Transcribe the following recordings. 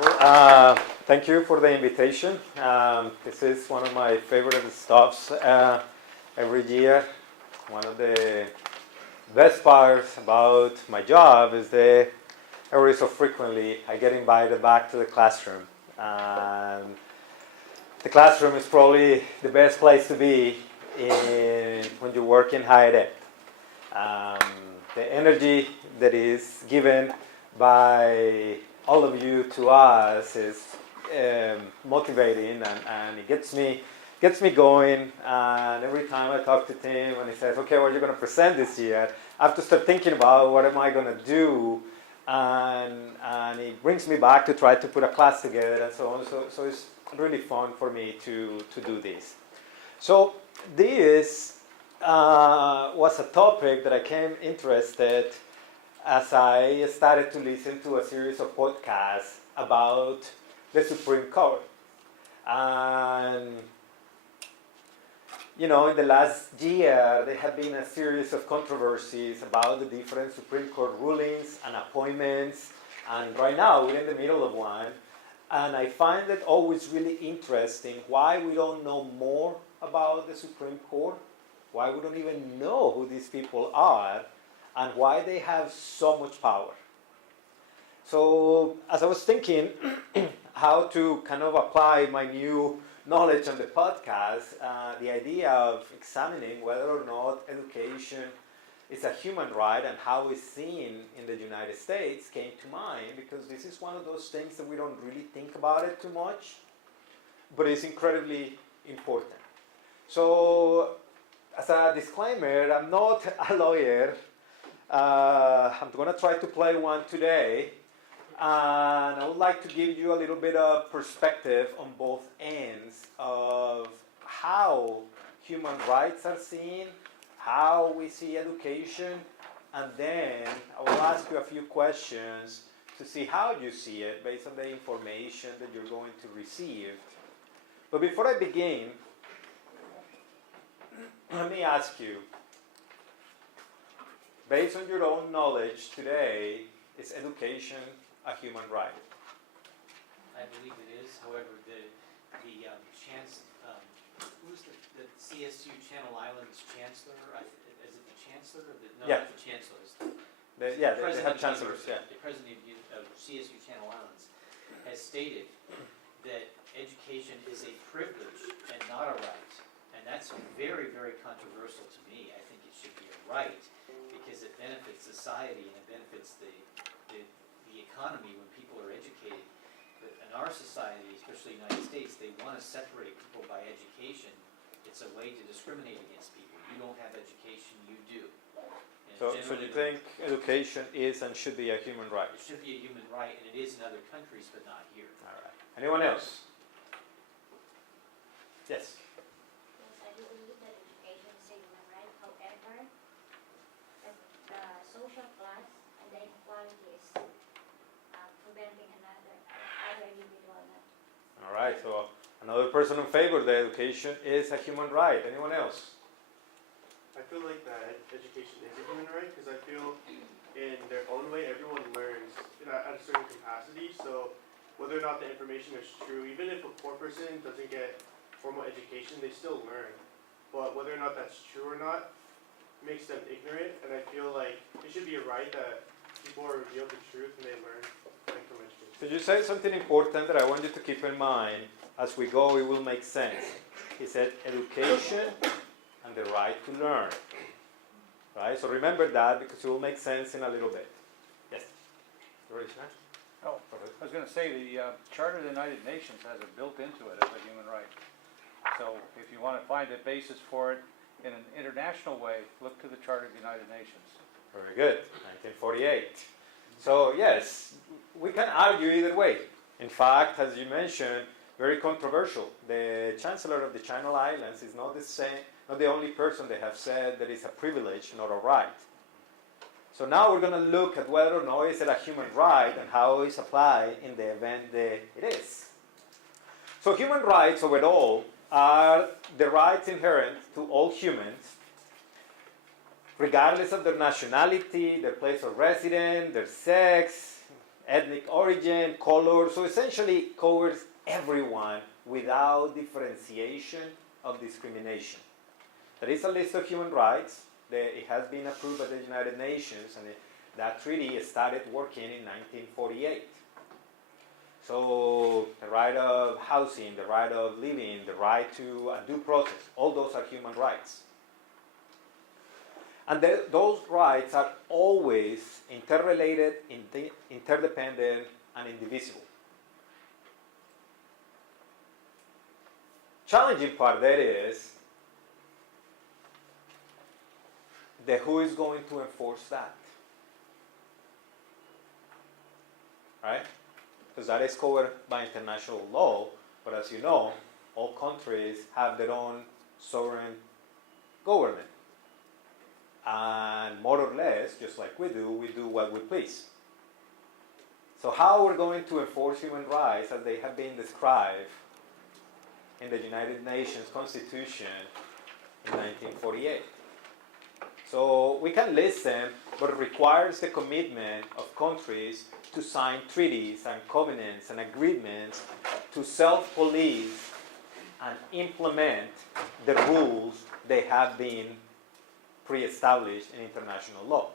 Well, thank you for the invitation. This is one of my favorite stops every year. One of the best parts about my job is that every so frequently I get invited back to the classroom. And the classroom is probably the best place to be when you work in higher ed. The energy that is given by all of you to us is motivating, and it gets me going. And every time I talk to Tim and he says, okay, what are you going to present this year, I have to start thinking about what am I going to do, and it brings me back to try to put a class together and so on. So it's really fun for me to do this. So this was a topic that I came interested as I started to listen to a series of podcasts about the Supreme Court. And, in the last year, there have been a series of controversies about the different Supreme Court rulings and appointments. And right now, we're in the middle of one. And I find it always really interesting why we don't know more about the Supreme Court, why we don't even know who these people are, and why they have so much power. So as I was thinking how to kind of apply my new knowledge on the podcast, the idea of examining whether or not education is a human right and how it's seen in the United States came to mind, because this is one of those things that we don't really think about it too much, but it's incredibly important. So as a disclaimer, I'm not a lawyer. I'm going to try to play one today, and I would like to give you a little bit of perspective on both ends of how human rights are seen, how we see education, and then I will ask you a few questions to see how you see it based on the information that you're going to receive. But before I begin, let me ask you, based on your own knowledge today, is education a human right? I believe it is. However, who's the CSU Channel Islands Chancellor? Is it the Chancellor? No, Yeah. not the Chancellor. They have chancellors. Yeah. The President of CSU Channel Islands has stated that education is a privilege and not a right. And that's very, very controversial to me. I think it should be a right because it benefits society and it benefits the economy when people are educated. But in our society, especially the United States, they want to separate people by education. It's a way to discriminate against people. You don't have education, you do. So you think education is and should be a human right? It should be a human right, and it is in other countries, but not here. All right. Anyone else? Yes. I do believe that education is a human right. However, the social class and the inequality is preventing other individual. All right. So another person in favor that education is a human right. Anyone else? I feel like that education is a human right because I feel in their own way everyone learns at a certain capacity. So whether or not the information is true, even if a poor person doesn't get formal education, they still learn. But whether or not that's true or not makes them ignorant, and I feel like it should be a right that people are revealed the truth and they learn from education. So you said something important that I want you to keep in mind. As we go, it will make sense. He said education and the right to learn. Right? So remember that because it will make sense in a little bit. Yes? Oh, I was going to say the Charter of the United Nations has it built into it as a human right. So if you want to find a basis for it in an international way, look to the Charter of the United Nations. Very good. 1948. So yes, we can argue either way. In fact, as you mentioned, very controversial. The Chancellor of the Channel Islands is not the only person they have said that it's a privilege, not a right. So now we're going to look at whether or not is it a human right and how it's applied in the event that it is. So human rights overall are the rights inherent to all humans, regardless of their nationality, their place of residence, their sex, ethnic origin, color, so essentially covers everyone without differentiation of discrimination. There is a list of human rights. It has been approved by the United Nations, and that treaty started working in 1948. So the right of housing, the right of living, the right to a due process, all those are human rights. And those rights are always interrelated, interdependent, and indivisible. Challenging part there is the who is going to enforce that, right? Because that is covered by international law, but as you know, all countries have their own sovereign government. And more or less, just like we do what we please. So how we're going to enforce human rights as they have been described in the United Nations Constitution in 1948. So we can list them, but it requires the commitment of countries to sign treaties and covenants and agreements to self-police and implement the rules they have been pre-established in international law.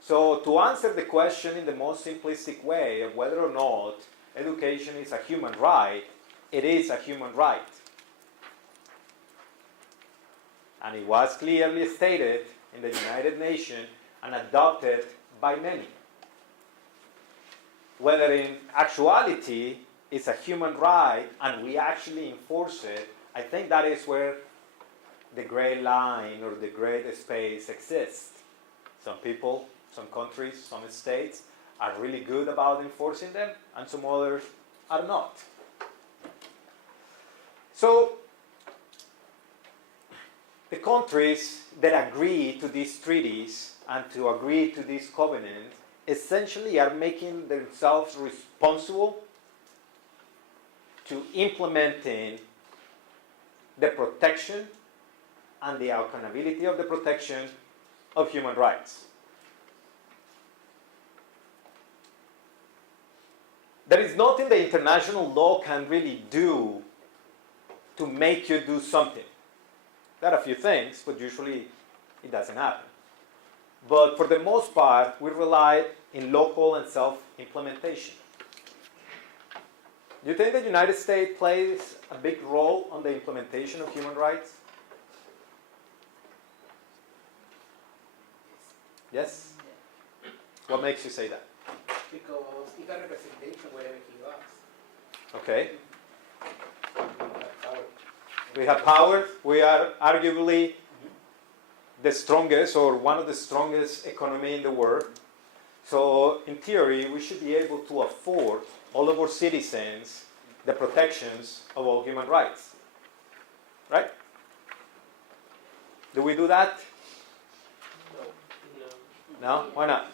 So to answer the question in the most simplistic way of whether or not education is a human right, it is a human right. And it was clearly stated in the United Nations and adopted by many. Whether in actuality it's a human right and we actually enforce it, I think that is where the gray line or the gray space exists. Some people, some countries, some states are really good about enforcing them, and some others are not. So, the countries that agree to these treaties and to agree to these covenants essentially are making themselves responsible to implementing the protection and the accountability of the protection of human rights. There is nothing the international law can really do to make you do something. There are a few things, but usually it doesn't happen. But for the most part, we rely in local and self-implementation. Do you think the United States plays a big role on the implementation of human rights? Yes? What makes you say that? Because he got representation wherever he goes. Okay. We have power. We are arguably the strongest or one of the strongest economy in the world. So in theory, we should be able to afford all of our citizens the protections of all human rights. Right? Do we do that? No? Why not?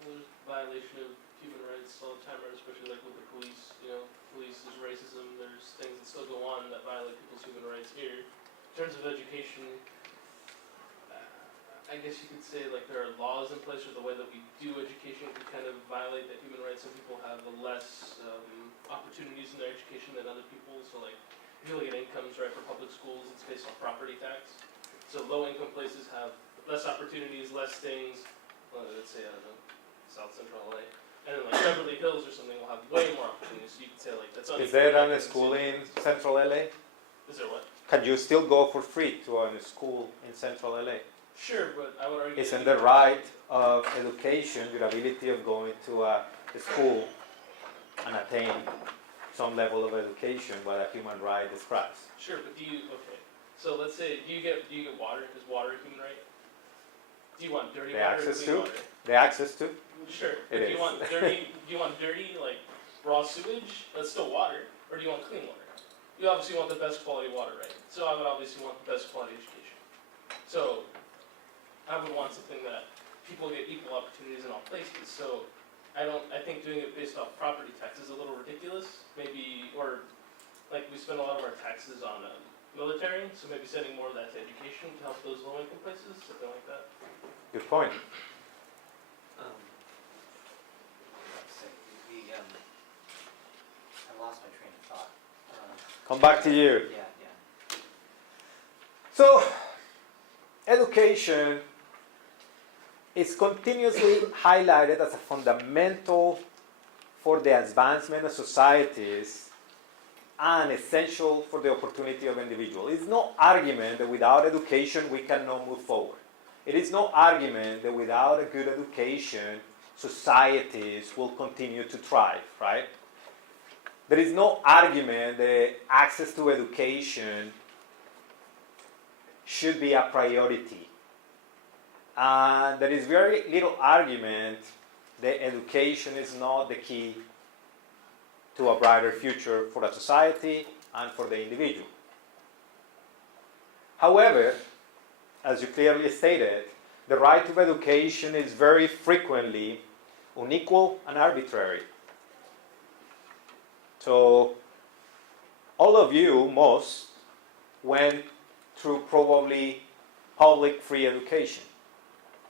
There's violation of human rights all the time, right? Especially like with the police. Police, there's racism, there's things that still go on that violate people's human rights here. In terms of education, I guess you could say like there are laws in place, or the way that we do education can kind of violate that human rights. Some people have less opportunities in their education than other people. So like if you look at incomes, right, for public schools, it's based on property tax. So low income places have less opportunities, less things. Let's say, I don't know, South Central LA. And then like Beverly Hills or something will have way more opportunities. So you could say like that's Is there a school in Central LA? Is there what? Can you still go for free to a school in Central LA? Sure, but I would argue. Isn't the right of education your ability of going to a school and attain some level of education what a human right describes? Sure, but okay. So let's say do you get water? Is water a human right? Do you want dirty The water access or clean to? water? The access to? Sure. It Do is. you want dirty like raw sewage? That's still water. Or do you want clean water? You obviously want the best quality water, right? So I would obviously want the best quality education. So I would want something that people get equal opportunities in all places. So I think doing it based off property tax is a little ridiculous. Maybe, or like we spend a lot of our taxes on military, so maybe sending more of that to education to help those low income places, something like that. Good point. come back to you. Yeah, yeah. So, education is continuously highlighted as a fundamental for the advancement of societies and essential for the opportunity of individuals. It's no argument that without education we cannot move forward. It is no argument that without a good education societies will continue to thrive, right? There is no argument that access to education should be a priority. And there is very little argument that education is not the key to a brighter future for a society and for the individual. However, as you clearly stated, the right to education is very frequently unequal and arbitrary. So, all of you, most, went through probably public free education.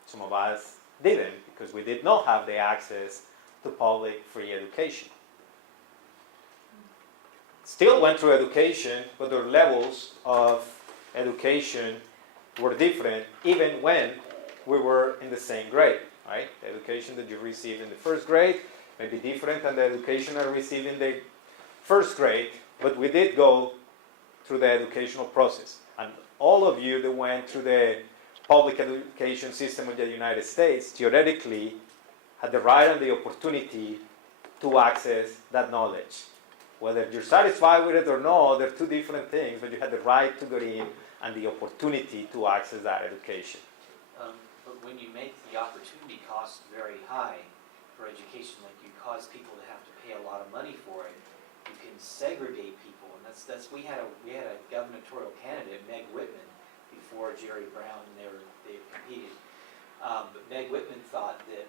Some of us didn't, because we did not have the access to public free education. Still went through education, but their levels of education were different even when we were in the same grade, right? The education that you received in the first grade may be different than the education I received in the first grade, but we did go through the educational process. And all of you that went through the public education system of the United States theoretically had the right and the opportunity to access that knowledge. Whether you're satisfied with it or not, they're two different things, but you had the right to get in and the opportunity to access that education. But when you make the opportunity cost very high for education, like you cause people to have to pay a lot of money for it, you can segregate people, and that's we had a gubernatorial candidate, Meg Whitman, before Jerry Brown, and they competed. But Meg Whitman thought that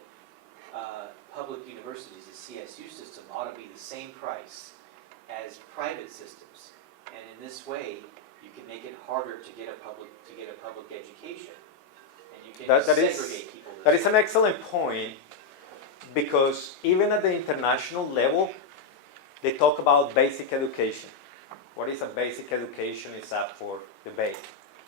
public universities, the CSU system, ought to be the same price as private systems, and in this way, you can make it harder to get a public education, and you can segregate people. That is an excellent point, because even at the international level, they talk about basic education. What is a basic education is up for debate,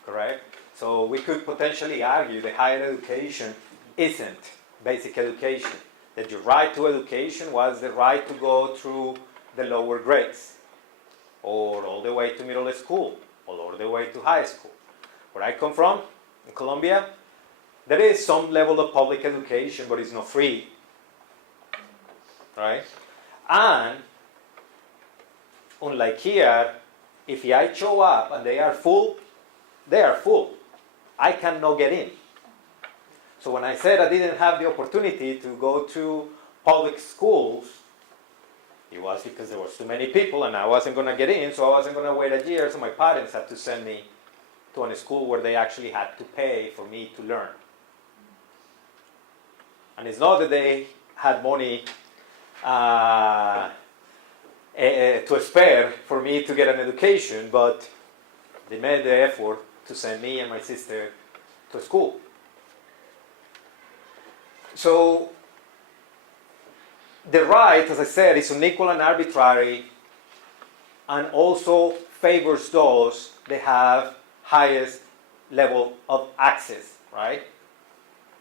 correct? So we could potentially argue that higher education isn't basic education. That your right to education was the right to go through the lower grades, or all the way to middle school, or all the way to high school. Where I come from, in Colombia, there is some level of public education, but it's not free, right? And unlike here, if I show up and they are full, they are full. I cannot get in. So when I said I didn't have the opportunity to go to public schools, it was because there was too many people and I wasn't going to get in, so I wasn't going to wait a year, so my parents had to send me to a school where they actually had to pay for me to learn. And it's not that they had money to spare for me to get an education, but they made the effort to send me and my sister to school. So the right, as I said, is unequal and arbitrary, and also favors those that have highest level of access, right?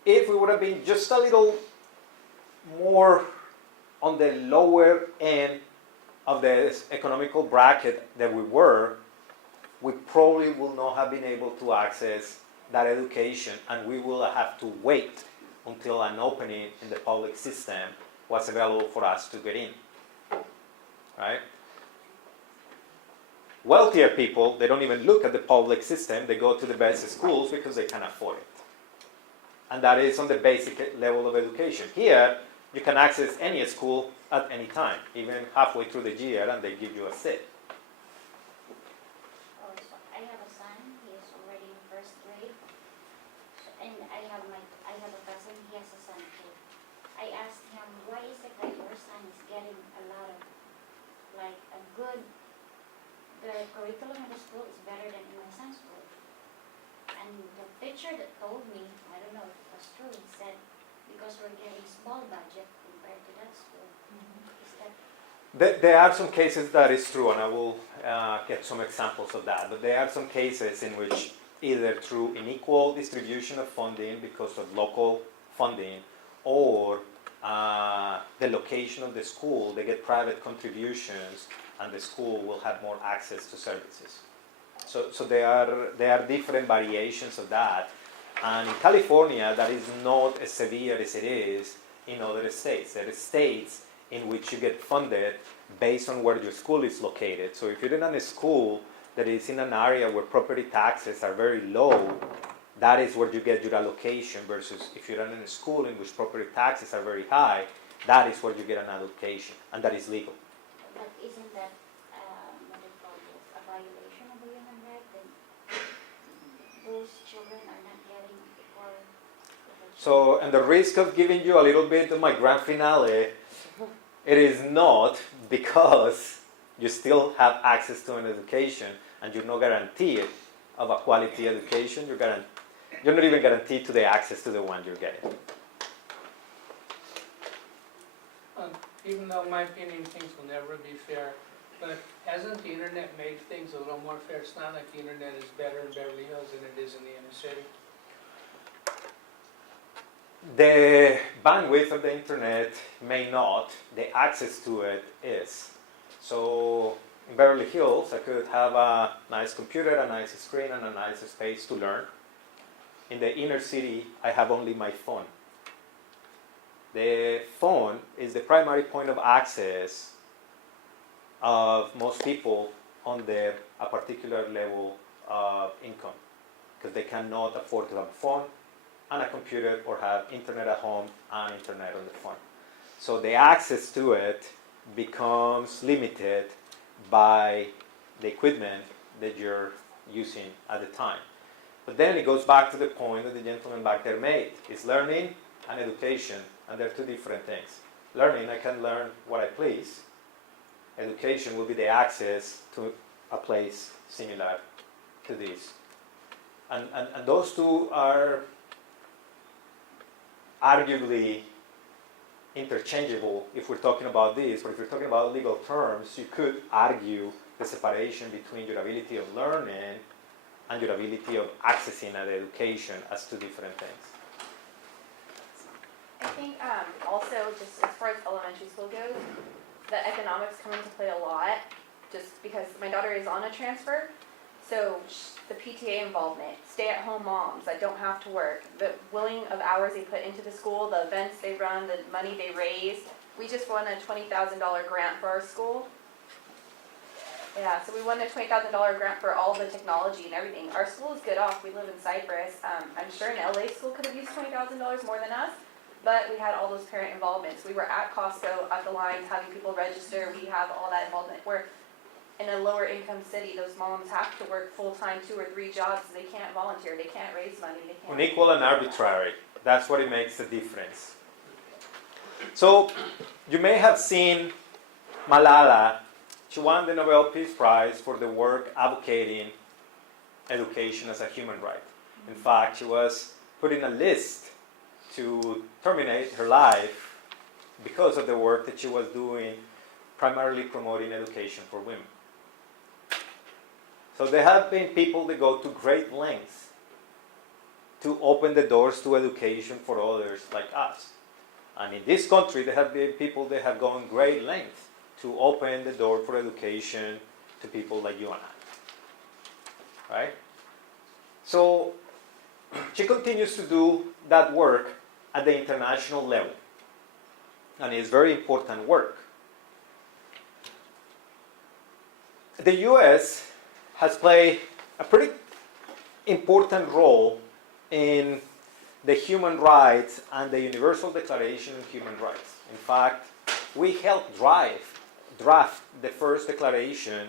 If we would have been just a little more on the lower end of the economical bracket that we were, we probably will not have been able to access that education, and we will have to wait until an opening in the public system was available for us to get in, right? Wealthier people, they don't even look at the public system, they go to the best schools because they can afford it. And that is on the basic level of education. Here, you can access any school at any time, even halfway through the year, and they give you a seat. Oh, so I have a son, he is already in first grade. And I have a cousin, he has a son too. I asked him, why is it that your son is getting a lot of, like, a good, the curriculum in the school is better than in my son's school? And the teacher that told me, I don't know if it was true, he said, because we're getting small budget compared to that school. Is that There are some cases that is true, and I will get some examples of that. But there are some cases in which either through unequal distribution of funding because of local funding or the location of the school, they get private contributions and the school will have more access to services. So there are different variations of that. And in California, that is not as severe as it is in other states. There are states in which you get funded based on where your school is located. So if you're in a school that is in an area where property taxes are very low, that is where you get your allocation, versus if you're in a school in which property taxes are very high, that is where you get an allocation, and that is legal. But isn't that, what they call this, a violation of the human right? Then those children are not getting equal. So, and the risk of giving you a little bit of my grand finale, it is not, because you still have access to an education and you're not guaranteed of a quality education. You're not even guaranteed to the access to the one you're getting. Even though in my opinion things will never be fair, but hasn't the internet made things a little more fair? It's not like the internet is better in Beverly Hills than it is in the inner city. The bandwidth of the internet may not, the access to it is. So in Beverly Hills, I could have a nice computer, a nice screen, and a nice space to learn. In the inner city, I have only my phone. The phone is the primary point of access of most people on a particular level of income, because they cannot afford to have a phone and a computer or have internet at home and internet on the phone. So the access to it becomes limited by the equipment that you're using at the time. But then it goes back to the point that the gentleman back there made. It's learning and education, and they're two different things. Learning, I can learn what I please. Education will be the access to a place similar to this. And those two are arguably interchangeable if we're talking about this, but if you're talking about legal terms, you could argue the separation between your ability of learning and your ability of accessing an education as two different things. I think also just as far as elementary school goes, the economics come into play a lot, just because my daughter is on a transfer. So the PTA involvement, stay-at-home moms that don't have to work, the willing of hours they put into the school, the events they run, the money they raise. We just won a $20,000 grant for our school. Yeah, so we won a $20,000 grant for all the technology and everything. Our school is good off. We live in Cypress. I'm sure an LA school could have used $20,000 more than us, but we had all those parent involvements. We were at Costco, at the lines, having people register. We have all that involvement. We're in a lower income city, those moms have to work full-time 2 or 3 jobs. They can't volunteer. They can't raise money. They can't. Unequal and arbitrary. That's what it makes the difference. So you may have seen Malala. She won the Nobel Peace Prize for the work advocating education as a human right. In fact, she was put in a list to terminate her life because of the work that she was doing, primarily promoting education for women. So there have been people that go to great lengths to open the doors to education for others like us. And in this country, there have been people that have gone great lengths to open the door for education to people like you and I. Right? So she continues to do that work at the international level. And it's very important work. The US has played a pretty important role in the human rights and the Universal Declaration of Human Rights. In fact, we helped draft the first declaration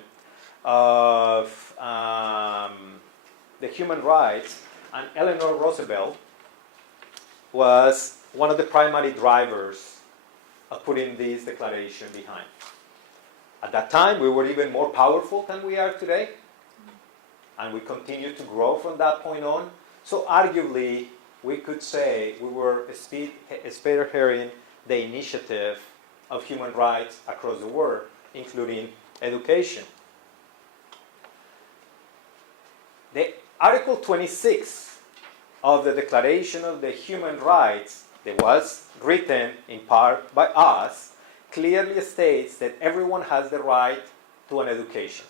of the human rights, and Eleanor Roosevelt was one of the primary drivers of putting this declaration behind. At that time, we were even more powerful than we are today, and we continued to grow from that point on. So arguably, we could say we were spearheading the initiative of human rights across the world, including education. The Article 26 of the Declaration of the Human Rights, that was written in part by us, clearly states that everyone has the right to an education.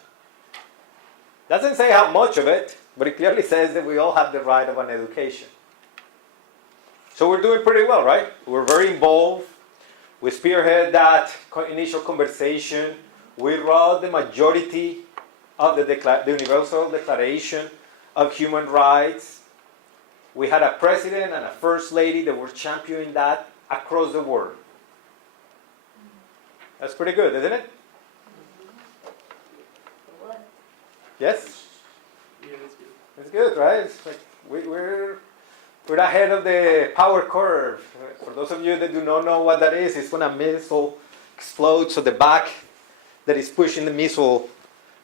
Doesn't say how much of it, but it clearly says that we all have the right of an education. So we're doing pretty well, right? We're very involved. We spearhead that initial conversation. We wrote the majority of the Universal Declaration of Human Rights. We had a president and a first lady that were championing that across the world. That's pretty good, isn't it? Yes? Yeah, that's good. It's good, right? It's like we're ahead of the power curve. For those of you that do not know what that is, it's when a missile explodes, so the back that is pushing the missile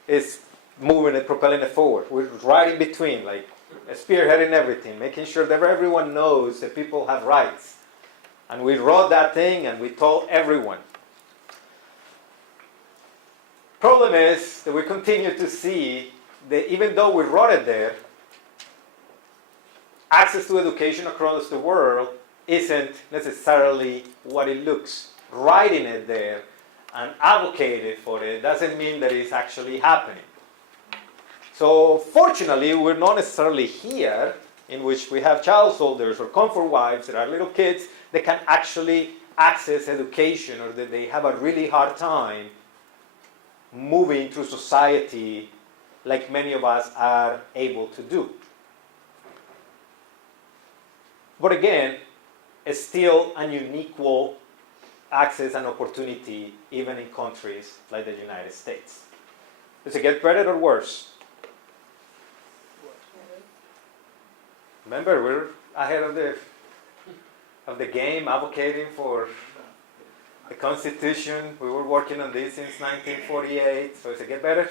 is moving it, propelling it forward. We're right in between, like spearheading everything, making sure that everyone knows that people have rights. And we wrote that thing and we told everyone. Problem is that we continue to see that even though we wrote it there, access to education across the world isn't necessarily what it looks. Writing it there and advocating for it doesn't mean that it's actually happening. So fortunately, we're not necessarily here in which we have child soldiers or comfort wives that are little kids that can actually access education, or that they have a really hard time moving through society like many of us are able to do. But again, it's still an unequal access and opportunity even in countries like the United States. Does it get better or worse? Remember, we're ahead of the game, advocating for the Constitution. We were working on this since 1948. So does it get better?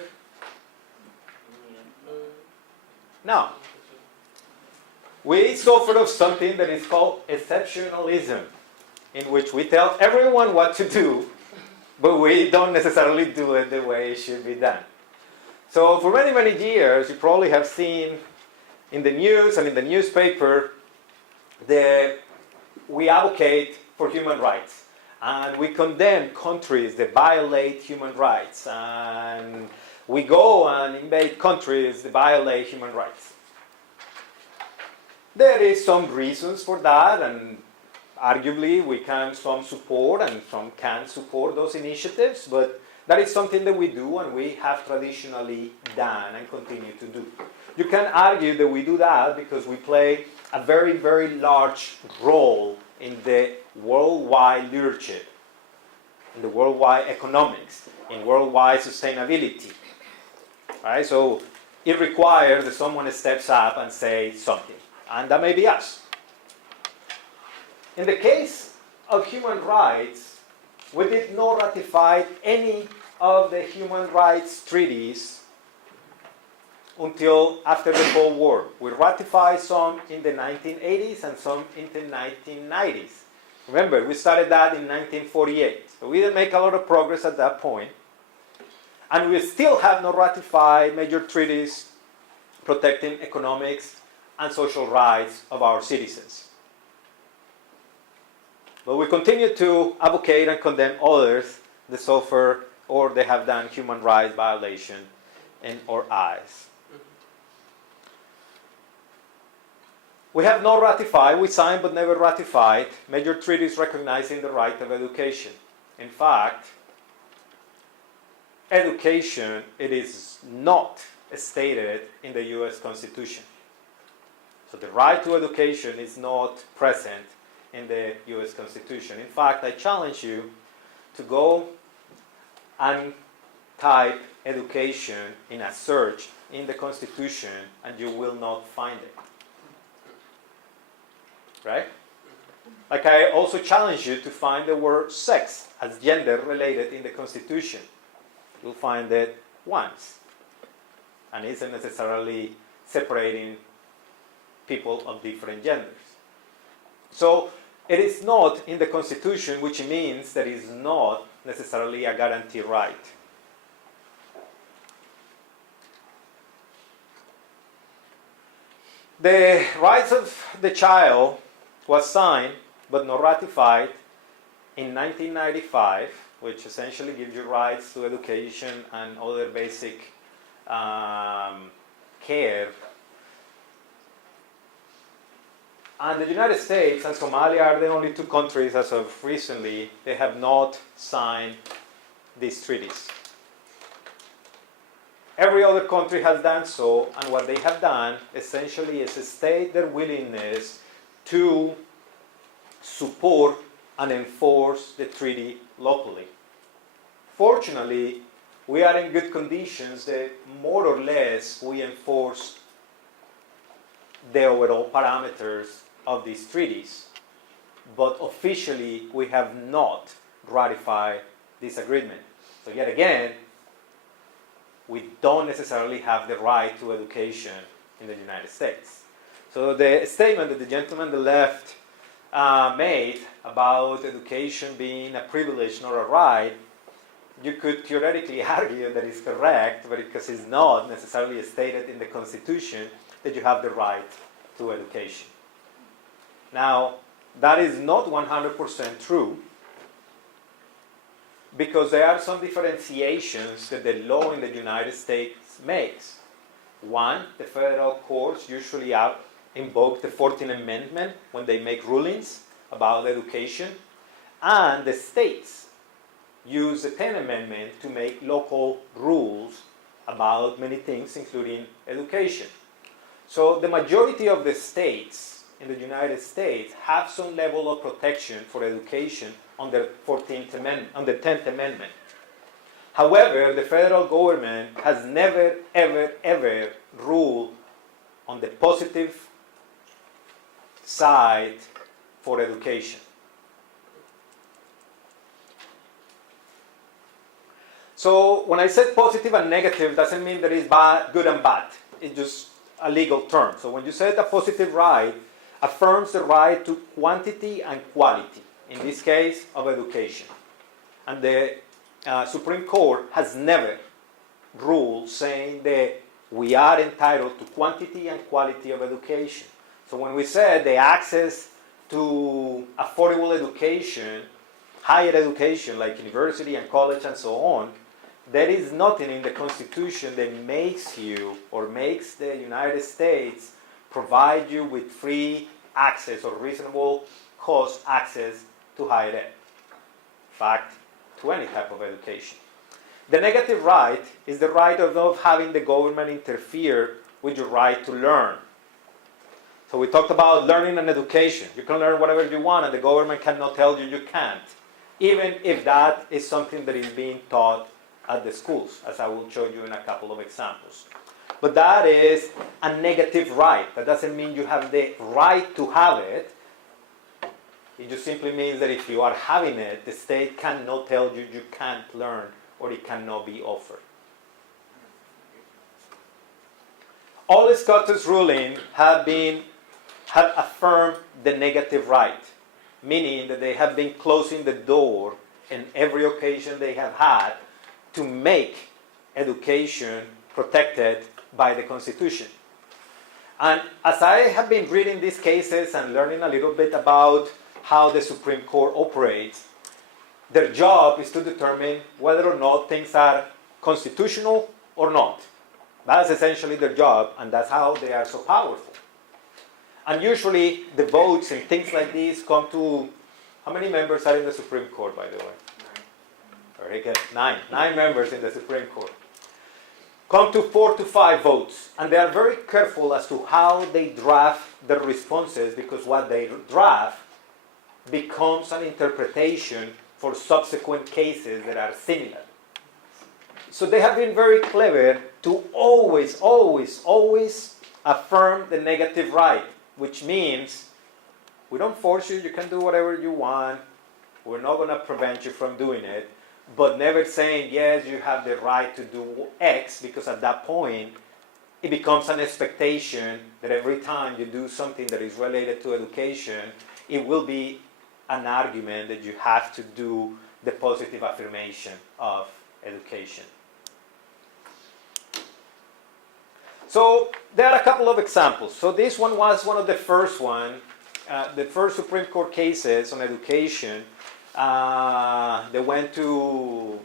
No. We suffer of something that is called exceptionalism, in which we tell everyone what to do, but we don't necessarily do it the way it should be done. So for many, many years, you probably have seen in the news and in the newspaper that we advocate for human rights. And we condemn countries that violate human rights. And we go and invade countries that violate human rights. There is some reasons for that, and arguably we can some support and some can support those initiatives, but that is something that we do and we have traditionally done and continue to do. You can argue that we do that because we play a very, very large role in the worldwide leadership, in the worldwide economics, in worldwide sustainability. Right? So it requires that someone steps up and say something. And that may be us. In the case of human rights, we did not ratify any of the human rights treaties until after the Cold War. We ratified some in the 1980s and some in the 1990s. Remember, we started that in 1948. So we didn't make a lot of progress at that point. And we still have not ratified major treaties protecting economics and social rights of our citizens. But we continue to advocate and condemn others that suffer or they have done human rights violation in our eyes. We have not ratified, we signed but never ratified, major treaties recognizing the right of education. In fact, education, it is not stated in the US Constitution. So the right to education is not present in the US Constitution. In fact, I challenge you to go and type education in a search in the Constitution and you will not find it. Right? Like I also challenge you to find the word sex as gender related in the Constitution. You'll find it once. And it isn't necessarily separating people of different genders. So it is not in the Constitution, which means that it is not necessarily a guaranteed right. The rights of the child was signed but not ratified in 1995, which essentially gives you rights to education and other basic care. And the United States and Somalia are the only two countries as of recently they have not signed these treaties. Every other country has done so, and what they have done essentially is state their willingness to support and enforce the treaty locally. Fortunately, we are in good conditions that more or less we enforce the overall parameters of these treaties, but officially we have not ratified this agreement. So yet again, we don't necessarily have the right to education in the United States. So the statement that the gentleman on the left made about education being a privilege, not a right, you could theoretically argue that it's correct, but because it's not necessarily stated in the Constitution that you have the right to education. Now, that is not 100% true, because there are some differentiations that the law in the United States makes. One, the federal courts usually invoke the 14th Amendment when they make rulings about education, and the states use the 10th Amendment to make local rules about many things, including education. So the majority of the states in the United States have some level of protection for education on the 14th Amendment, on the 10th Amendment. However, the federal government has never, ever, ever ruled on the positive side for education. So when I said positive and negative, doesn't mean that it's bad, good and bad. It's just a legal term. So when you said a positive right, affirms the right to quantity and quality, in this case of education. And the Supreme Court has never ruled saying that we are entitled to quantity and quality of education. So when we said the access to affordable education, higher education like university and college and so on, there is nothing in the Constitution that makes you or makes the United States provide you with free access or reasonable cost access to higher ed. In fact, to any type of education. The negative right is the right of not having the government interfere with your right to learn. So we talked about learning and education. You can learn whatever you want and the government cannot tell you you can't, even if that is something that is being taught at the schools, as I will show you in a couple of examples. But that is a negative right. That doesn't mean you have the right to have it. It just simply means that if you are having it, the state cannot tell you you can't learn or it cannot be offered. All the Scottish rulings have affirmed the negative right, meaning that they have been closing the door in every occasion they have had to make education protected by the Constitution. And as I have been reading these cases and learning a little bit about how the Supreme Court operates, their job is to determine whether or not things are constitutional or not. That's essentially their job, and that's how they are so powerful. And usually the votes and things like this come to, how many members are in the Supreme Court, by the way? Very good. 9 members in the Supreme Court. Come to 4 to 5 votes. And they are very careful as to how they draft their responses, because what they draft becomes an interpretation for subsequent cases that are similar. So they have been very clever to always affirm the negative right, which means we don't force you, you can do whatever you want, we're not going to prevent you from doing it, but never saying, yes, you have the right to do X, because at that point, it becomes an expectation that every time you do something that is related to education, it will be an argument that you have to do the positive affirmation of education. So there are a couple of examples. So this one was one of the first the first Supreme Court cases on education. They went to,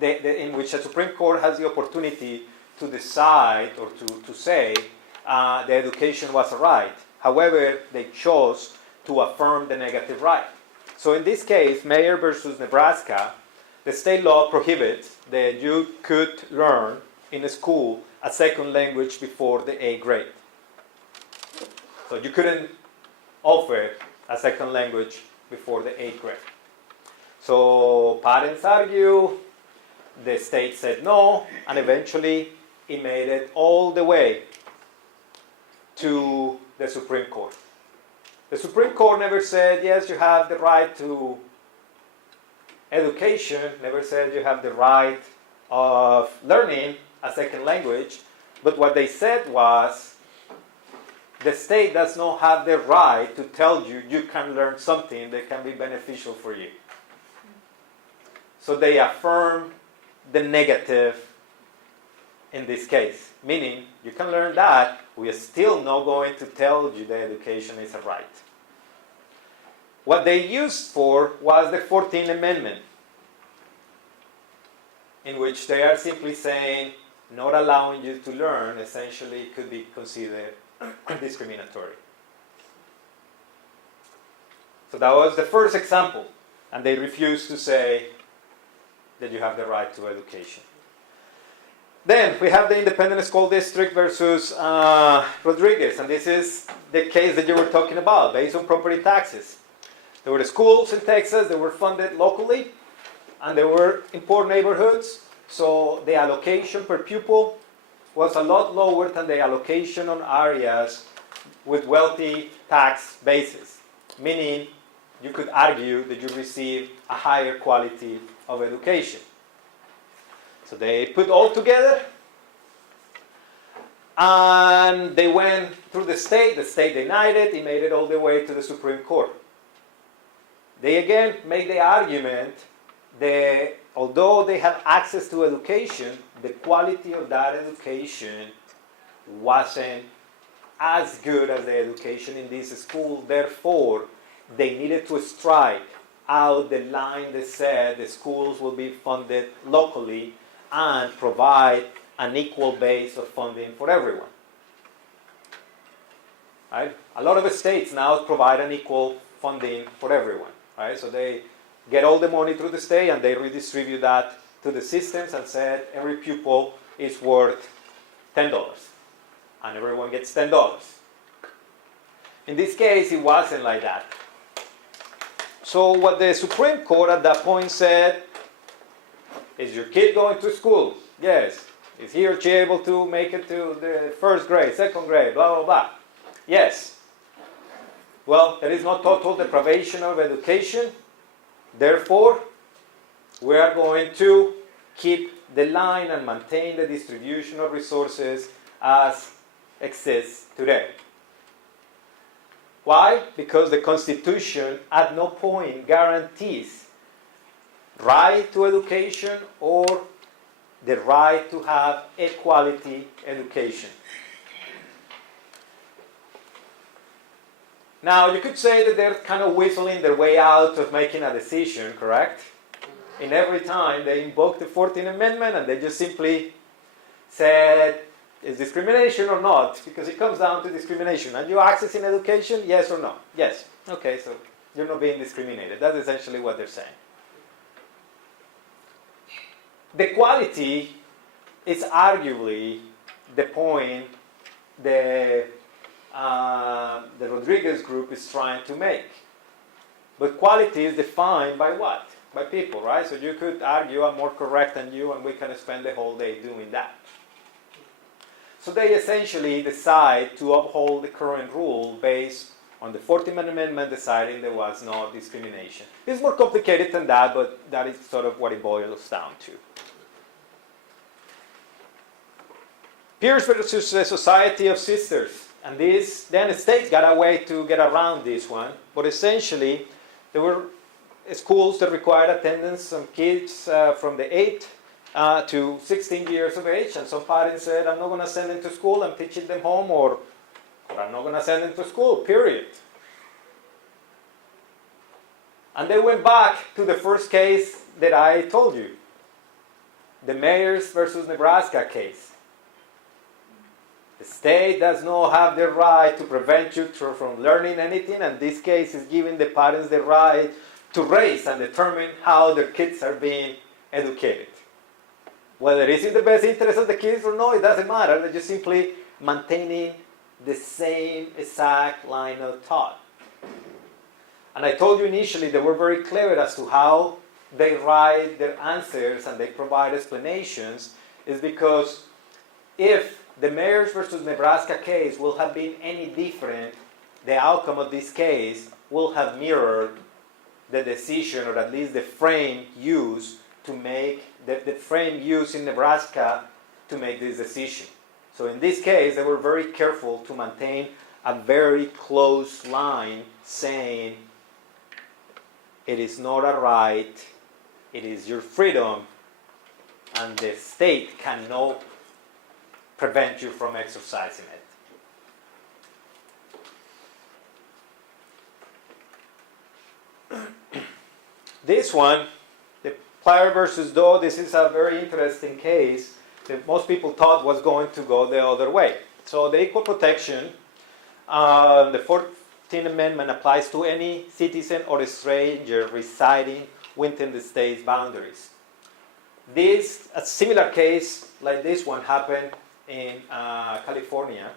in which the Supreme Court has the opportunity to decide or to say the education was a right. However, they chose to affirm the negative right. So in this case, Mayer versus Nebraska, the state law prohibits that you could learn in a school a second language before the 8th grade. So you couldn't offer a second language before the 8th grade. So parents argue, the state said no, and eventually it made it all the way to the Supreme Court. The Supreme Court never said, yes, you have the right to education, never said you have the right of learning a second language, but what they said was, the state does not have the right to tell you you can learn something that can be beneficial for you. So they affirm the negative in this case, meaning you can learn that, we are still not going to tell you that education is a right. What they used for was the 14th Amendment, in which they are simply saying not allowing you to learn essentially could be considered discriminatory. So that was the first example, and they refused to say that you have the right to education. Then we have the Independent School District versus Rodriguez, and this is the case that you were talking about, based on property taxes. There were schools in Texas that were funded locally, and they were in poor neighborhoods, so the allocation per pupil was a lot lower than the allocation on areas with wealthy tax bases, meaning you could argue that you receive a higher quality of education. So they put all together, and they went through the state denied it, it made it all the way to the Supreme Court. They again made the argument that although they have access to education, the quality of that education wasn't as good as the education in this school. Therefore, they needed to strike out the line that said the schools will be funded locally and provide an equal base of funding for everyone. Right? A lot of states now provide an equal funding for everyone. Right? So they get all the money through the state and they redistribute that to the systems and said every pupil is worth $10 and everyone gets $10. In this case, it wasn't like that. So what the Supreme Court at that point said, is your kid going to school? Yes. Is he or she able to make it to the first grade, second grade, blah, blah, blah? Yes. Well, there is no total deprivation of education. Therefore, we are going to keep the line and maintain the distribution of resources as exists today. Why? Because the Constitution at no point guarantees right to education or the right to have a quality education. Now, you could say that they're kind of whistling their way out of making a decision, correct? In every time they invoke the 14th Amendment and they just simply said, is discrimination or not? Because it comes down to discrimination. Are you accessing education? Yes or no? Yes. Okay, so you're not being discriminated. That's essentially what they're saying. The quality is arguably the point the Rodriguez group is trying to make. But quality is defined by what? By people, right? So you could argue I'm more correct than you and we can spend the whole day doing that. So they essentially decide to uphold the current rule based on the 14th Amendment deciding there was no discrimination. It's more complicated than that, but that is sort of what it boils down to. Pierce versus the Society of Sisters. And then the states got a way to get around this one. But essentially, there were schools that required attendance on kids from the 8 to 16 years of age, and some parents said, I'm not going to send them to school, I'm teaching them home, or I'm not going to send them to school, period. And they went back to the first case that I told you, the Mayors versus Nebraska case. The state does not have the right to prevent you from learning anything, and this case is giving the parents the right to raise and determine how their kids are being educated. Whether it's in the best interest of the kids or no, it doesn't matter. They're just simply maintaining the same exact line of thought. And I told you initially they were very clever as to how they write their answers and they provide explanations, is because if the Mayors versus Nebraska case will have been any different, the outcome of this case will have mirrored the decision, or at least the frame used to make the frame used in Nebraska to make this decision. So in this case, they were very careful to maintain a very close line, saying it is not a right, it is your freedom, and the state cannot prevent you from exercising it. This one, the Plier versus Doe, this is a very interesting case that most people thought was going to go the other way. So the equal protection, the 14th Amendment applies to any citizen or a stranger residing within the state's boundaries. A similar case like this one happened in California.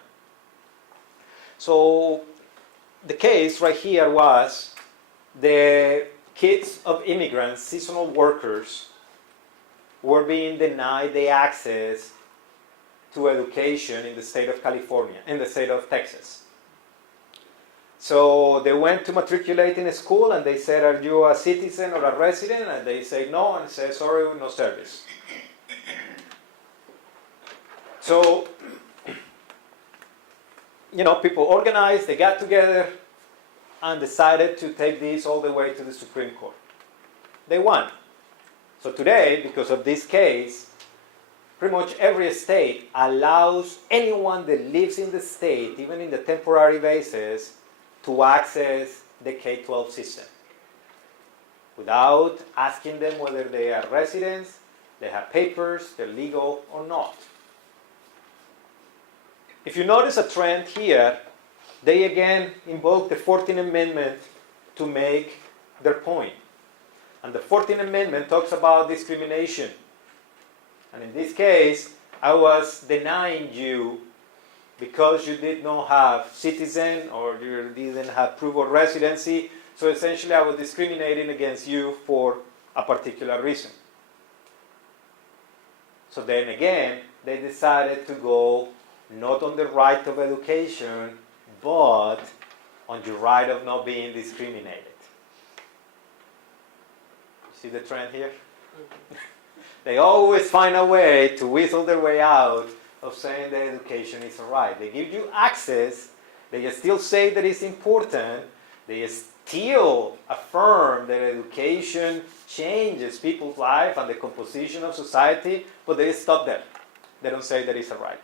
So the case right here was the kids of immigrants, seasonal workers, were being denied the access to education in the state of California, in the state of Texas. So they went to matriculate in a school and they said, are you a citizen or a resident? And they say no, and say, sorry, no service. So, people organized, they got together and decided to take this all the way to the Supreme Court. They won. So today, because of this case, pretty much every state allows anyone that lives in the state, even in the temporary basis, to access the K-12 system without asking them whether they are residents, they have papers, they're legal or not. If you notice a trend here, they again invoke the 14th Amendment to make their point. And the 14th Amendment talks about discrimination. And in this case, I was denying you because you did not have citizen or you didn't have proof of residency. So essentially I was discriminating against you for a particular reason. So then again, they decided to go not on the right of education, but on your right of not being discriminated. See the trend here? They always find a way to whistle their way out of saying that education is a right. They give you access, they still say that it's important, they still affirm that education changes people's life and the composition of society, but they stop there. They don't say that it's a right.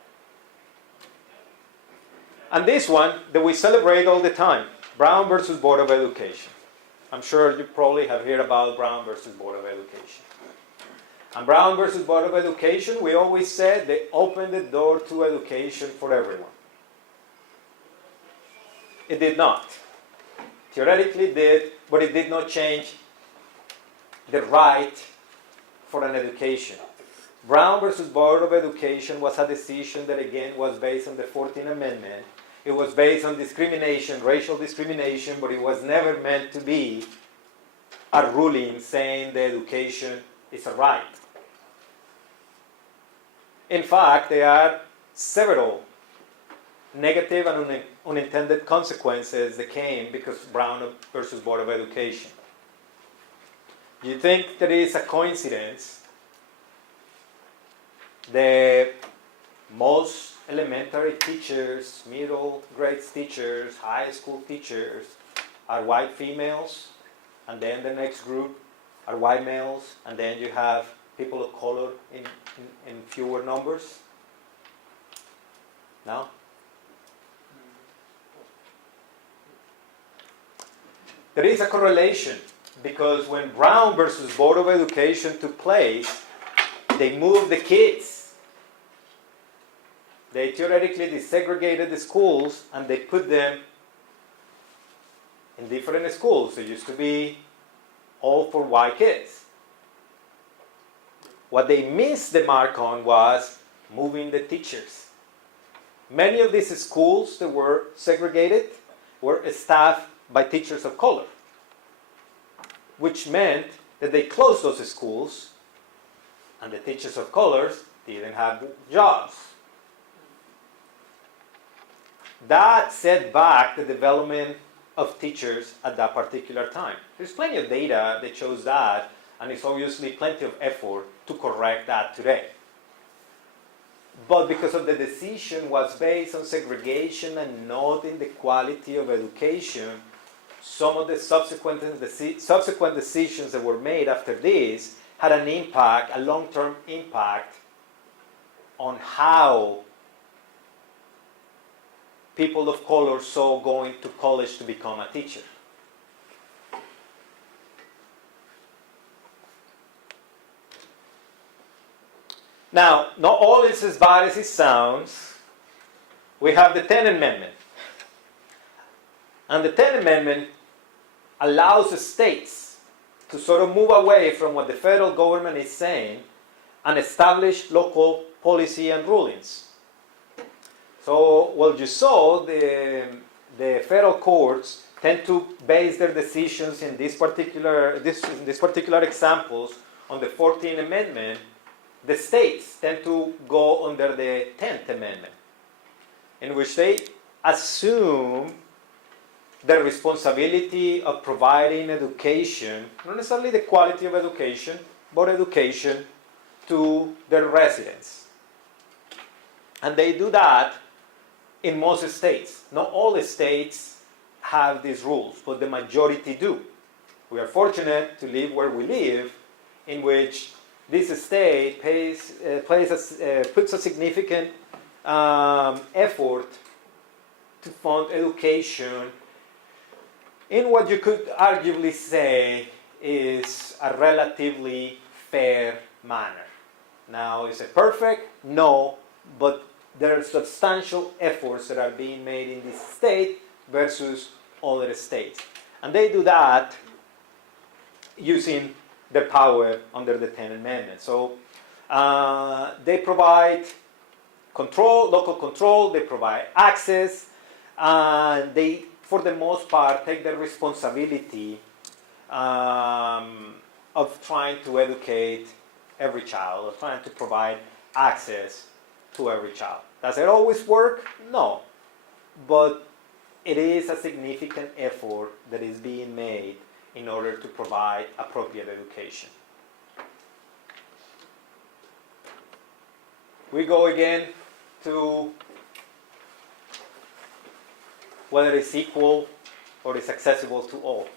And this one that we celebrate all the time, Brown versus Board of Education. I'm sure you probably have heard about Brown versus Board of Education. And Brown versus Board of Education, we always said they opened the door to education for everyone. It did not. Theoretically it did, but it did not change the right for an education. Brown versus Board of Education was a decision that again was based on the 14th Amendment. It was based on discrimination, racial discrimination, but it was never meant to be a ruling saying that education is a right. In fact, there are several negative and unintended consequences that came because Brown versus Board of Education. Do you think that it is a coincidence that most elementary teachers, middle grade teachers, high school teachers are white females? and then the next group are white males, and then you have people of color in fewer numbers? No? There is a correlation, because when Brown versus Board of Education took place, they moved the kids. They theoretically desegregated the schools and they put them in different schools. It used to be all for white kids. What they missed the mark on was moving the teachers. Many of these schools that were segregated were staffed by teachers of color, which meant that they closed those schools and the teachers of colors didn't have jobs. That set back the development of teachers at that particular time. There's plenty of data that shows that, and it's obviously plenty of effort to correct that today. But because of the decision was based on segregation and not in the quality of education, some of the subsequent decisions that were made after this had an impact, a long-term impact, on how people of color saw going to college to become a teacher. Now, not all is as bad as it sounds. We have the 10th Amendment. And the 10th Amendment allows the states to sort of move away from what the federal government is saying and establish local policy and rulings. So, well, you saw the federal courts tend to base their decisions in these particular examples on the 14th Amendment. The states tend to go under the 10th Amendment, in which they assume the responsibility of providing education, not necessarily the quality of education, but education to their residents. And they do that in most states. Not all the states have these rules, but the majority do. We are fortunate to live where we live, in which this state puts a significant effort to fund education in what you could arguably say is a relatively fair manner. Now, is it perfect? No, but there are substantial efforts that are being made in this state versus other states. And they do that using their power under the 10th Amendment. So they provide control, local control, they provide access, and they, for the most part, take the responsibility of trying to educate every child, of trying to provide access to every child. Does it always work? No. But it is a significant effort that is being made in order to provide appropriate education. We go again to whether it's equal or it's accessible to all.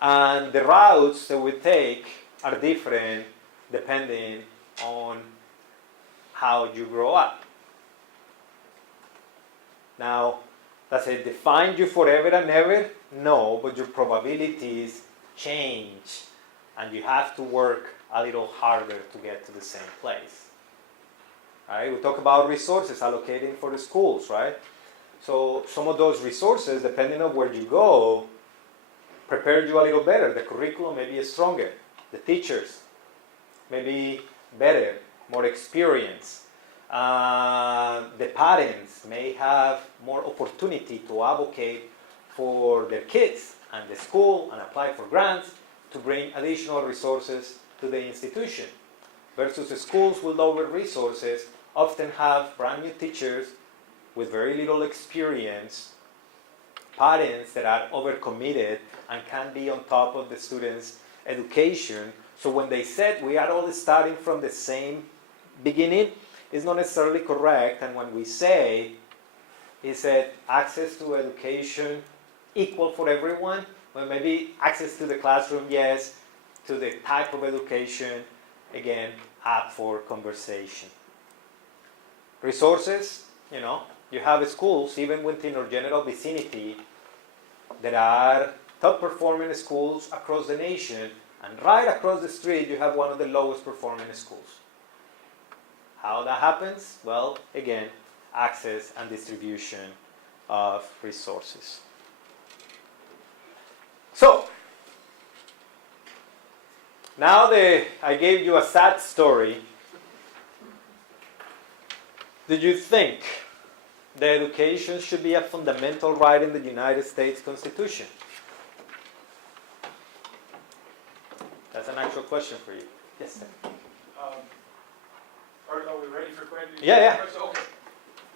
And the routes that we take are different depending on how you grow up. Now, does it define you forever and ever? No, but your probabilities change and you have to work a little harder to get to the same place. Right? We talk about resources allocating for the schools, right? So some of those resources, depending on where you go, prepare you a little better. The curriculum maybe is stronger. The teachers maybe better, more experience. The parents may have more opportunity to advocate for their kids and the school and apply for grants to bring additional resources to the institution. Versus the schools with lower resources often have brand new teachers with very little experience, parents that are overcommitted and can't be on top of the students' education. So when they said we are all starting from the same beginning, it's not necessarily correct. And when we say, he said, access to education equal for everyone, Well, maybe access to the classroom, yes. To the type of education, again, up for conversation. Resources, you have schools, even within our general vicinity, that are top performing schools across the nation, and right across the street you have one of the lowest performing schools. How that happens? Well, again, access and distribution of resources. So, now that I gave you a sad story, do you think that education should be a fundamental right in the United States Constitution? That's an actual question for you. Yes, sir. Are we ready for questions? Yeah. Okay.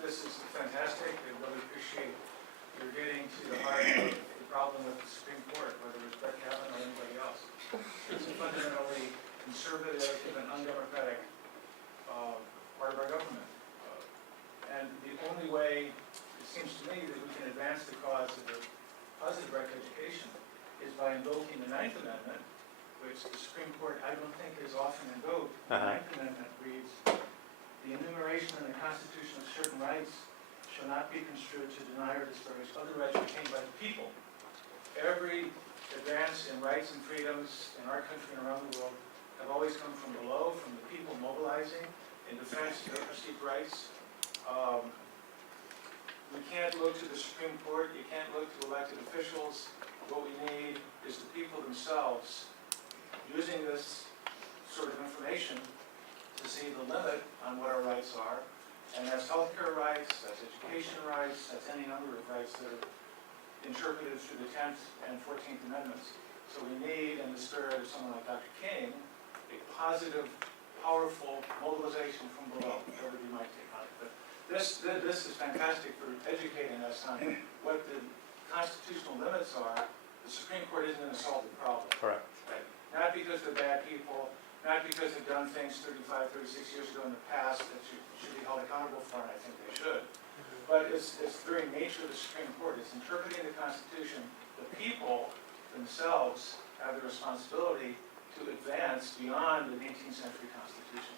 This is fantastic. I really appreciate you're getting to the heart of the problem with the Supreme Court, whether it's Brett Kavanaugh or anybody else. It's a fundamentally conservative and undemocratic part of our government. And the only way, it seems to me, that we can advance the cause of a positive right to education is by invoking the Ninth Amendment, which the Supreme Court, I don't think, is often invoked. The Ninth Amendment reads, "The enumeration in the Constitution of certain rights shall not be construed to deny or disparage other rights retained by the people." Every advance in rights and freedoms in our country and around the world have always come from below, from the people mobilizing in defense of their perceived rights. We can't look to the Supreme Court, you can't look to elected officials. What we need is the people themselves using this sort of information to see the limit on what our rights are. And that's healthcare rights, that's education rights, that's any number of rights that are interpreted through the 10th and 14th Amendments. So we need, in the spirit of someone like Dr. King, a positive, powerful mobilization from below, whatever you might take on it. But this is fantastic for educating us on what the constitutional limits are. The Supreme Court isn't going to solve the problem. Correct. Right? Not because they're bad people, not because they've done things 35, 36 years ago in the past that should be held accountable for, and I think they should. But it's the very nature of the Supreme Court. It's interpreting the Constitution. The people themselves have the responsibility to advance beyond the 18th century Constitution.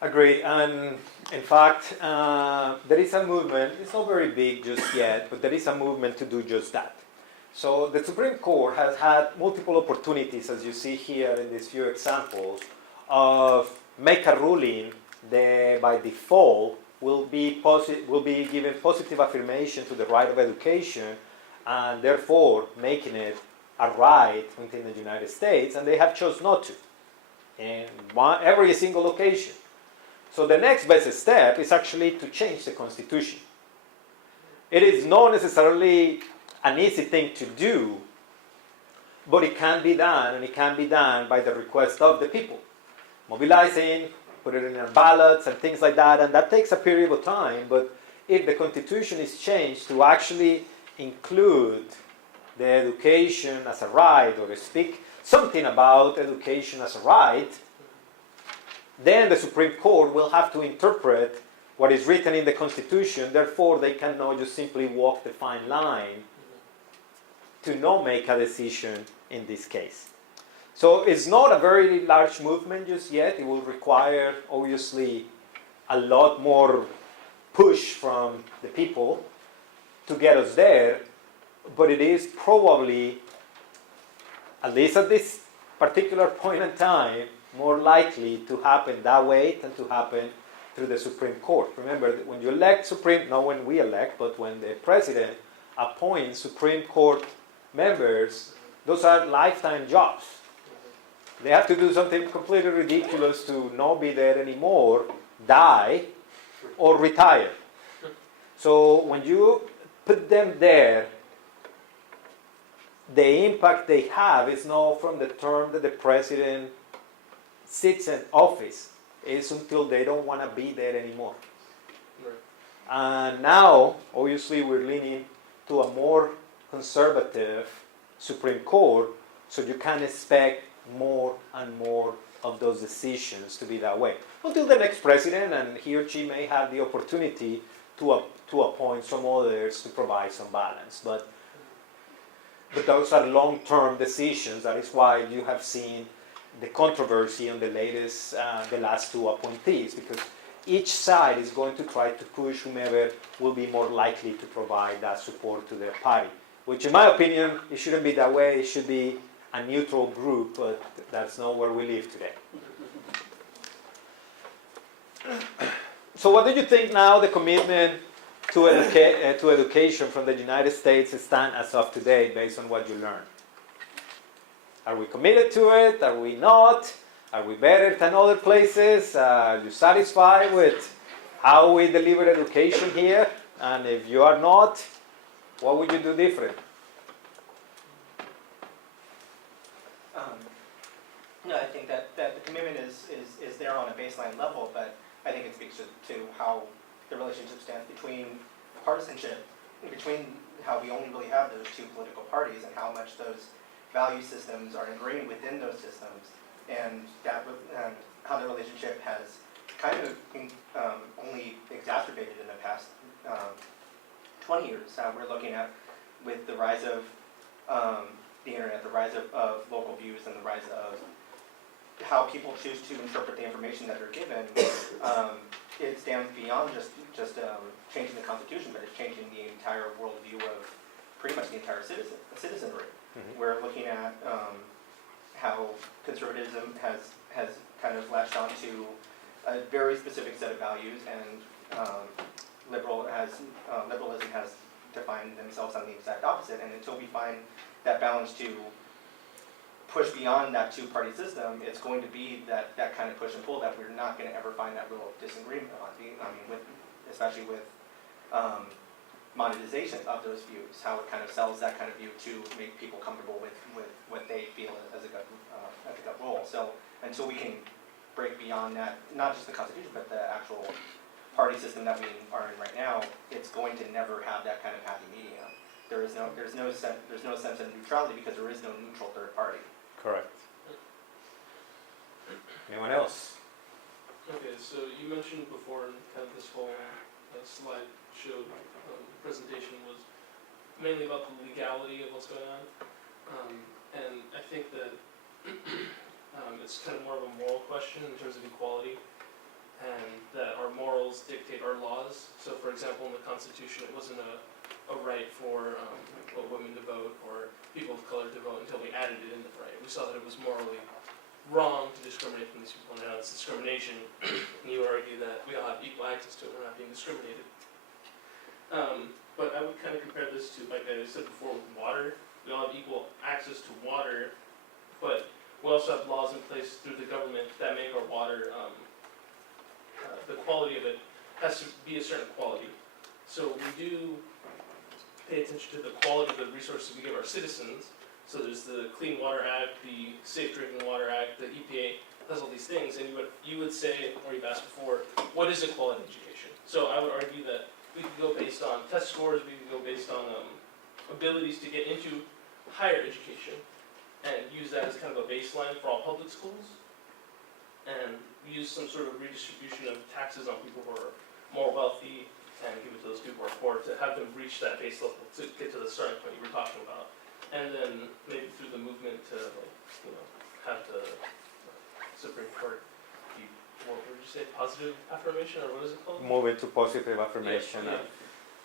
Agree. And in fact, there is a movement, it's not very big just yet, but there is a movement to do just that. So the Supreme Court has had multiple opportunities, as you see here in these few examples, of make a ruling that by default will be given positive affirmation to the right of education, and therefore making it a right within the United States, and they have chosen not to in every single occasion. So the next best step is actually to change the Constitution. It is not necessarily an easy thing to do, but it can be done, and it can be done by the request of the people. Mobilizing, put it in their ballots and things like that, and that takes a period of time, but if the Constitution is changed to actually include the education as a right, or speak something about education as a right, then the Supreme Court will have to interpret what is written in the Constitution. Therefore, they cannot just simply walk the fine line to not make a decision in this case. So it's not a very large movement just yet. It will require, obviously, a lot more push from the people to get us there, but it is probably, at least at this particular point in time, more likely to happen that way than to happen through the Supreme Court. Remember, that when you elect not when we elect, but when the president appoints Supreme Court members, those are lifetime jobs. They have to do something completely ridiculous to not be there anymore, die, or retire. So when you put them there, the impact they have is not from the term that the president sits in office. It's until they don't want to be there anymore. Right. And now, obviously, we're leaning to a more conservative Supreme Court, so you can expect more and more of those decisions to be that way. Until the next president, and he or she may have the opportunity to appoint some others to provide some balance. But but those are long-term decisions. That is why you have seen the controversy on the last two appointees, because each side is going to try to push whomever will be more likely to provide that support to their party. Which, in my opinion, it shouldn't be that way. It should be a neutral group, but that's not where we live today. So what do you think now the commitment to education from the United States stand as of today based on what you learned? Are we committed to it? Are we not? Are we better than other places? Are you satisfied with how we deliver education here? And if you are not, what would you do different? No, I think that the commitment is there on a baseline level, but I think it speaks to how the relationship stands between partisanship, between how we only really have those two political parties and how much those value systems are ingrained within those systems, and how the relationship has kind of been only exacerbated in the past 20 years. We're looking at with the rise of the internet, the rise of local views, and the rise of how people choose to interpret the information that they're given. It stands beyond just changing the Constitution, but it's changing the entire worldview of pretty much the entire citizenry. Mm-hmm. We're looking at how conservatism has kind of latched onto a very specific set of values, and liberalism has defined themselves on the exact opposite. And until we find that balance to push beyond that two-party system, it's going to be that kind of push and pull that we're not going to ever find that real disagreement on. I mean, especially with monetization of those views, how it kind of sells that kind of view to make people comfortable with what they feel as a gut role. So until we can break beyond that, not just the Constitution, but the actual party system that we are in right now, it's going to never have that kind of happy medium. There's no sense of neutrality because there is no neutral third party. Correct. Anyone else? Okay, so you mentioned before, kind of this whole slide showed presentation was mainly about the legality of what's going on, and I think that it's kind of more of a moral question in terms of equality, and that our morals dictate our laws. So, for example, in the Constitution, it wasn't a right for women to vote or people of color to vote until we added it in the right. We saw that it was morally wrong to discriminate from these people. Now it's discrimination, and you argue that we all have equal access to it, we're not being discriminated. But I would kind of compare this to, like I said before, with water. We all have equal access to water, but we also have laws in place through the government that make our water, the quality of it has to be a certain quality. So we do pay attention to the quality of the resources we give our citizens. So there's the Clean Water Act, the Safe Drinking Water Act, the EPA does all these things, and you would say, or you've asked before, what is a quality education? So I would argue that we could go based on test scores, we could go based on abilities to get into higher education, and use that as kind of a baseline for all public schools, and use some sort of redistribution of taxes on people who are more wealthy, and give it to those people who are poor, to have them reach that base level, to get to the starting point you were talking about. And then maybe through the movement to, have the Supreme Court be, what would you say, positive affirmation, or what is it called? Move into positive affirmation. Yeah.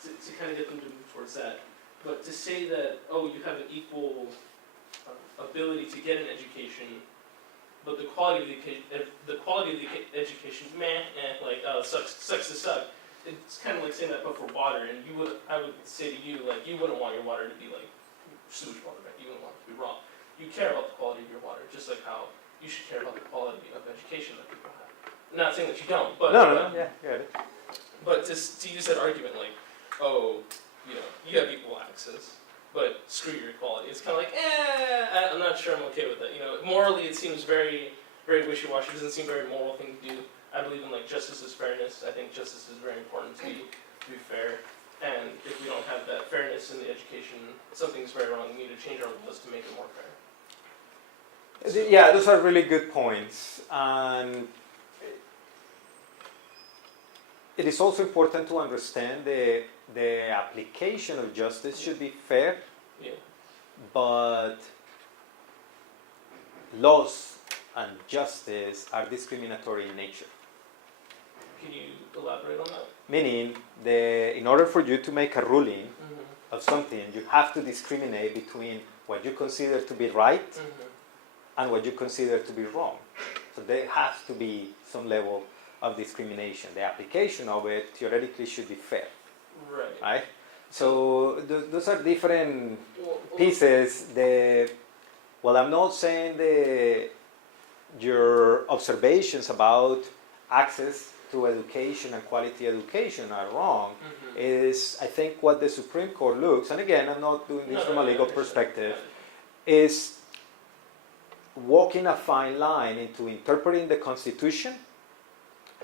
To kind of get them to move towards that. But to say that, you have an equal ability to get an education, but the quality of the education, sucks to suck. It's kind of like saying that, but for water, and I would say to you, like, you wouldn't want your water to be like sewage water, right? You wouldn't want it to be raw. You care about the quality of your water, just like how you should care about the quality of education that people have. I'm not saying that you don't, but Yeah, got it. But to use that argument, like, you have equal access, but screw your equality. It's kind of like, I'm not sure I'm okay with that. Morally, it seems very, very wishy-washy. It doesn't seem a very moral thing to do. I believe in justice is fairness. I think justice is very important to be fair. And if we don't have that fairness in the education, something's very wrong. We need to change our laws to make it more fair. Yeah, those are really good points. And it is also important to understand the application of justice should be fair. Yeah. but laws and justice are discriminatory in nature. Can you elaborate on that? Meaning, in order for you to make a ruling Mm-hmm. of something, you have to discriminate between what you consider to be right Mm-hmm. and what you consider to be wrong. So there has to be some level of discrimination. The application of it theoretically should be fair, Right. right? So those are different Well, pieces. I'm not saying your observations about access to education and quality education are wrong. Mhm. Is, I think, what the Supreme Court looks, and again, I'm not doing this No, from no, a no, legal I understand. perspective, is walking a fine line into interpreting the Constitution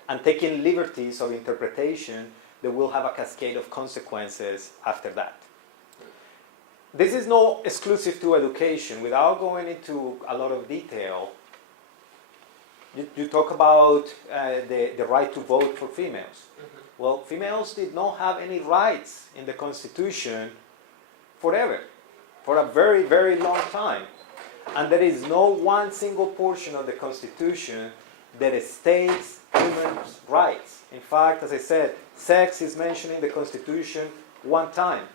and taking liberties of interpretation that will have a cascade of consequences after that. This is not exclusive to education. Without going into a lot of detail, you talk about the right to vote for females. Mhm. Well, females did not have any rights in the Constitution forever, for a very, very long time. And there is no one single portion of the Constitution that states women's rights. In fact, as I said, sex is mentioned in the Constitution one time.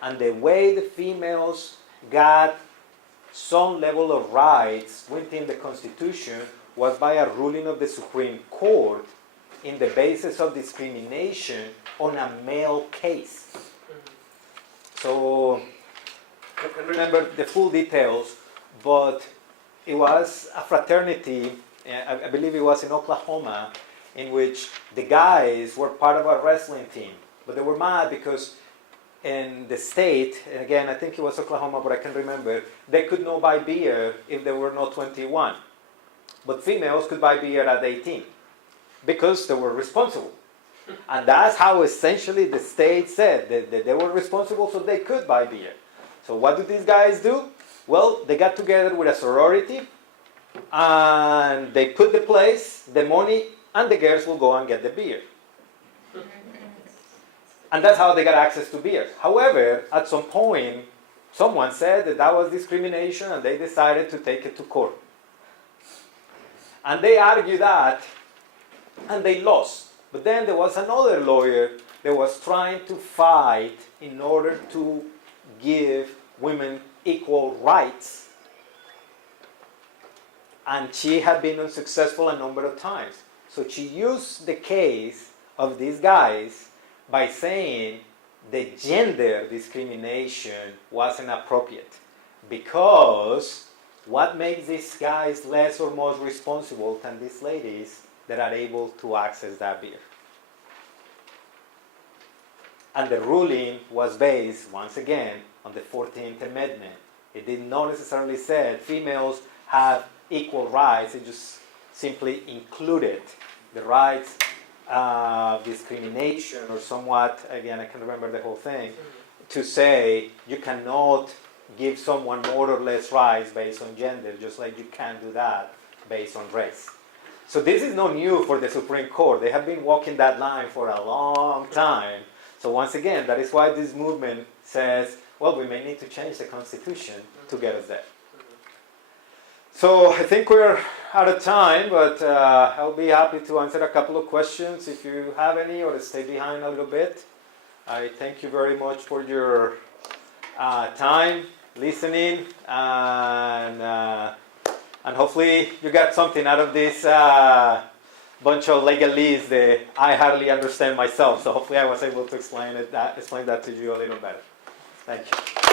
And the way the females got some level of rights within the Constitution was by a ruling of the Supreme Court in the basis of discrimination on a male case. So I can remember the full details, but it was a fraternity, I believe it was in Oklahoma, in which the guys were part of a wrestling team. But they were mad because in the state, and again, I think it was Oklahoma, but I can't remember, they could not buy beer if they were not 21. But females could buy beer at 18 because they were responsible. And that's how essentially the state said that they were responsible, so they could buy beer. So what do these guys do? Well, they got together with a sorority and they put the place, the money, and the girls will go and get the beer. And that's how they got access to beer. However, at some point, someone said that was discrimination and they decided to take it to court. And they argued that and they lost. But then there was another lawyer that was trying to fight in order to give women equal rights. And she had been unsuccessful a number of times. So she used the case of these guys by saying the gender discrimination wasn't appropriate. Because what makes these guys less or more responsible than these ladies that are able to access that beer? And the ruling was based, once again, on the 14th Amendment. It did not necessarily say females have equal rights. It just simply included the rights of discrimination or somewhat, again, I can't remember the whole thing, to say you cannot give someone more or less rights based on gender, just like you can't do that based on race. So this is not new for the Supreme Court. They have been walking that line for a long time. So once again, that is why this movement says, well, we may need to change the Constitution to get us there. So I think we're out of time, but I'll be happy to answer a couple of questions if you have any, or to stay behind a little bit. I thank you very much for your time, listening, and hopefully you got something out of this bunch of legalese that I hardly understand myself. So hopefully I was able to explain that to you a little better. Thank you.